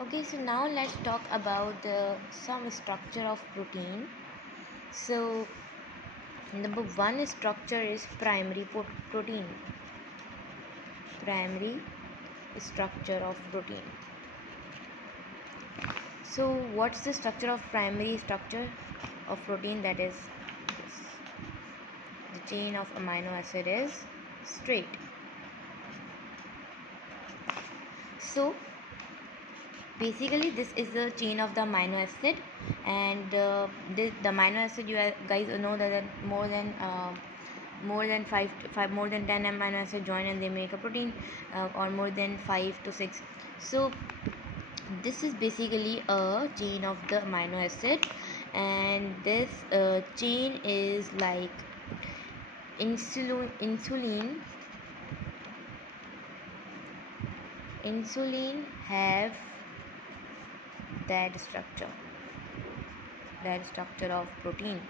Okay, so now let's talk about some structure of protein. So number one structure is primary protein. Primary structure of protein. So what's the structure of primary structure of protein? That is this. The chain of amino acid is straight. So basically this is the chain of the amino acid, and the amino acid, you guys know that more than 10 amino acid join and they make a protein, or more than 5 to 6. So this is basically a chain of the amino acid, and this chain is like insulin have that structure of protein.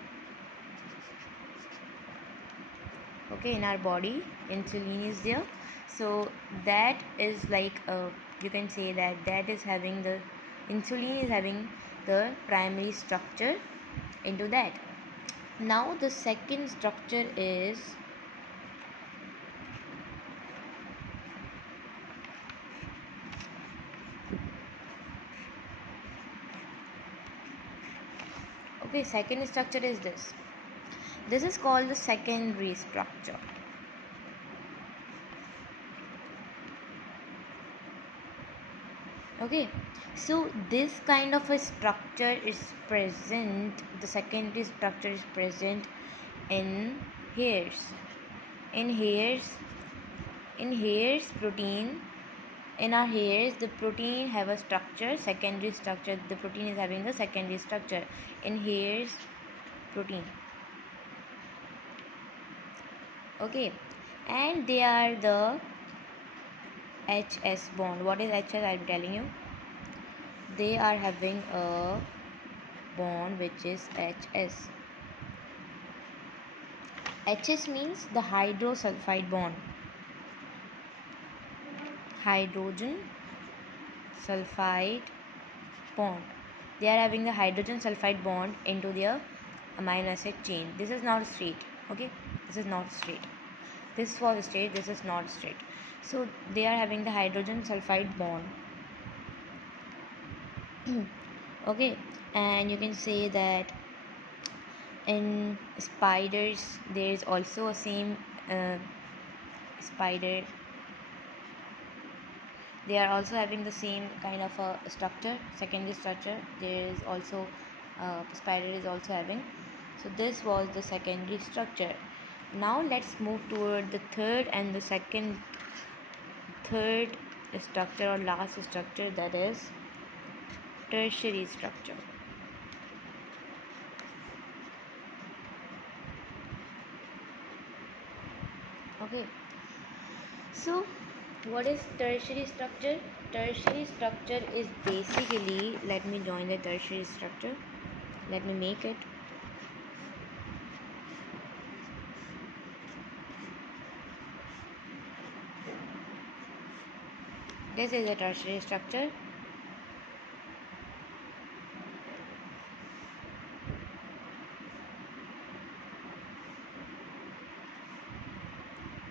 Okay, in our body insulin is there, so that is like you can say that is having the insulin is having the primary structure into that. Now the second structure is second structure is this is called the secondary structure. Okay, so this kind of a structure is present, the secondary structure is present in hairs. In hairs protein, in our hairs the protein have a structure, secondary structure. The protein is having the secondary structure in hairs protein. Okay, and they are the HS bond. What is HS? I'm telling you, they are having a bond which is HS. HS means the hydrosulfide bond. Hydrogen sulfide bond. They are having the hydrogen sulfide bond into their amino acid chain. This is not straight. Okay, this is not straight. This was straight. This is not straight. So they are having the hydrogen sulfide bond. Okay, and you can say that in spiders there is also a same spider, they are also having the same kind of a structure, secondary structure. There is also spider is also having. So this was the secondary structure. Now let's move toward the third structure or last structure, that is tertiary structure. Okay, so what is tertiary structure? Tertiary structure is basically, let me join the tertiary structure, let me make it. This is a tertiary structure.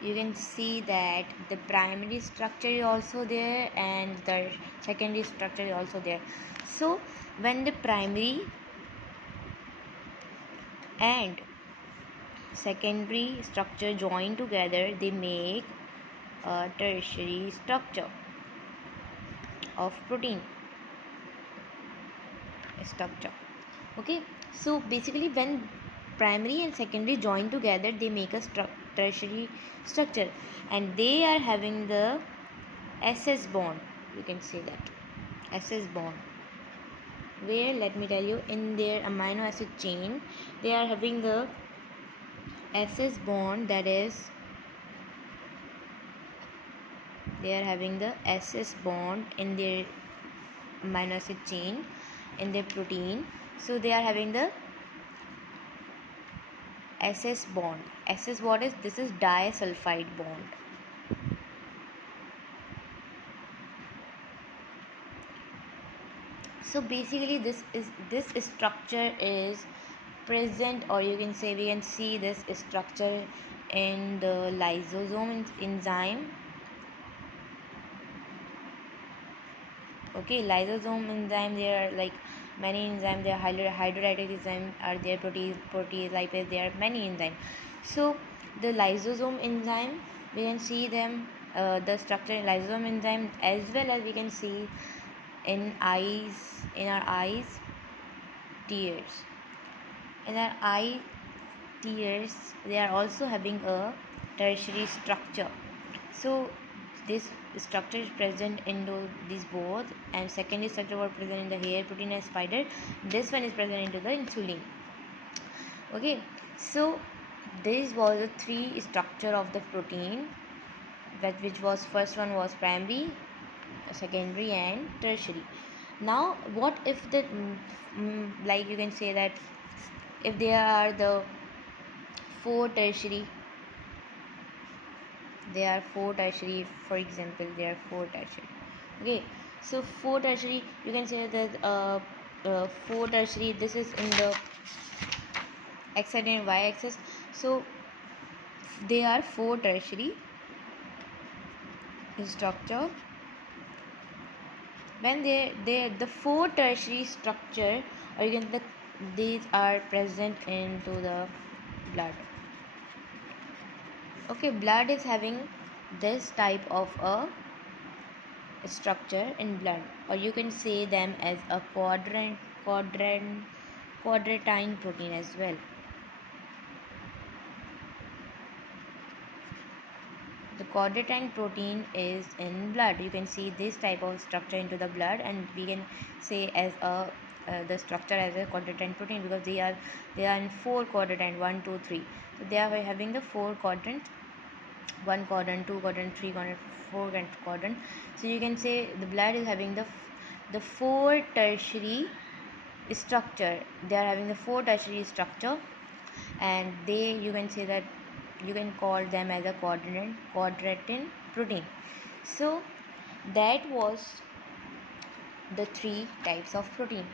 You can see that the primary structure is also there and the secondary structure is also there. So when the primary and secondary structure join together, they make a tertiary structure of protein structure. Okay, so basically when primary and secondary join together, they make a tertiary structure, and they are having the SS bond. You can say that SS bond, where, let me tell you, in their amino acid chain they are having the SS bond, that is they are having the SS bond in their amino acid chain in their protein. So they are having the SS bond. SS, what is this? Is disulfide bond. So basically this structure is present, or you can say we can see this structure in the lysosome enzyme. Okay, lysosome enzyme, there are like many enzymes. There are hydrolytic enzyme are there, protease, lipase, there are many enzymes. So the lysosome enzyme, we can see them, the structure in lysosome enzyme, as well as we can see in our eyes tears. In our eye tears, they are also having a tertiary structure. So this structure is present in these both, and secondary structure was present in the hair protein and spider. This one is present into the insulin. Okay, so this was the three structure of the protein, that which was first one was primary, secondary and tertiary. Now what if the like you can say that if there are the four tertiary, for example, there are four tertiary. Okay, so four tertiary, you can say that four tertiary, this is in the x and y axis. So they are four tertiary structure. When they the four tertiary structure, or you can these are present into the blood. Okay, blood is having this type of a structure in blood, or you can say them as a quadratine protein as well. The quadratine protein is in blood. You can see this type of structure into the blood, and we can say as a the structure as a quadratine protein, because they are in four quadrant, 1 2 3. So they are having the four quadrant, one quadrant, two quadrant, three quadrant, four quadrant. So you can say the blood is having the four tertiary structure. They are having the four tertiary structure, and you can say that you can call them as a quadratine protein. So that was the three types of protein.